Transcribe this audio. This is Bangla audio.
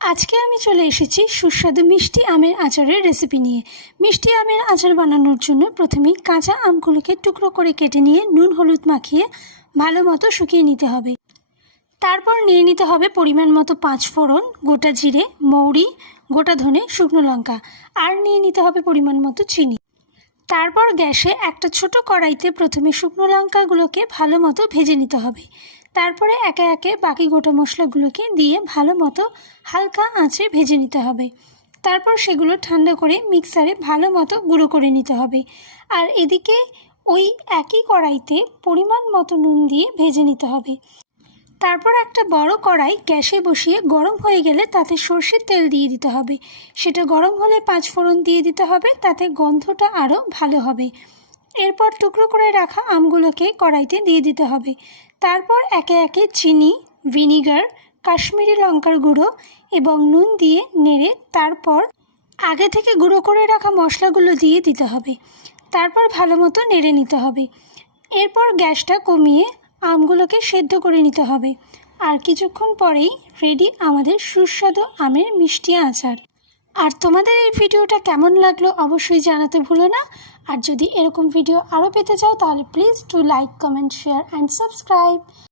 আজকে আমি চলে এসেছি সুস্বাদু মিষ্টি আমের আচারের রেসিপি নিয়ে। মিষ্টি আমের আচার বানানোর জন্য প্রথমেই কাঁচা আমগুলোকে টুকরো করে কেটে নিয়ে নুন, হলুদ মাখিয়ে ভালো মতো শুকিয়ে নিতে হবে। তারপর নিয়ে নিতে হবে পরিমাণ মতো পাঁচ ফোড়ন, গোটা জিরে, মৌরি, গোটা ধনে, শুকনো লঙ্কা আর নিয়ে নিতে হবে পরিমাণ মতো চিনি। তারপর গ্যাসে একটা ছোট কড়াইতে প্রথমে শুকনো লঙ্কাগুলোকে ভালো মতো ভেজে নিতে হবে। তারপরে একে একে বাকি গোটা মশলাগুলোকে দিয়ে ভালো মতো হালকা আঁচে ভেজে নিতে হবে। তারপর সেগুলো ঠান্ডা করে মিক্সারে ভালো মতো গুঁড়ো করে নিতে হবে। আর এদিকে ওই একই কড়াইতে পরিমাণ মতো নুন দিয়ে ভেজে নিতে হবে। তারপর একটা বড় কড়াই গ্যাসে বসিয়ে গরম হয়ে গেলে তাতে সর্ষের তেল দিয়ে দিতে হবে। সেটা গরম হলে পাঁচ ফোড়ন দিয়ে দিতে হবে, তাতে গন্ধটা আরও ভালো হবে। এরপর টুকরো করে রাখা আমগুলোকে কড়াইতে দিয়ে দিতে হবে। তারপর একে একে চিনি, ভিনিগার, কাশ্মীরি লঙ্কার গুঁড়ো এবং নুন দিয়ে নেড়ে তারপর আগে থেকে গুঁড়ো করে রাখা মশলাগুলো দিয়ে দিতে হবে। তারপর ভালো মতো নেড়ে নিতে হবে। এরপর গ্যাসটা কমিয়ে আমগুলোকে সেদ্ধ করে নিতে হবে। আর কিছুক্ষণ পরেই রেডি আমাদের সুস্বাদু আমের মিষ্টি আচার। আর তোমাদের এই ভিডিওটা কেমন লাগল অবশ্যই জানাতে ভুলো না। আর যদি এরকম ভিডিও আরও পেতে চাও তাহলে please to like comment share and subscribe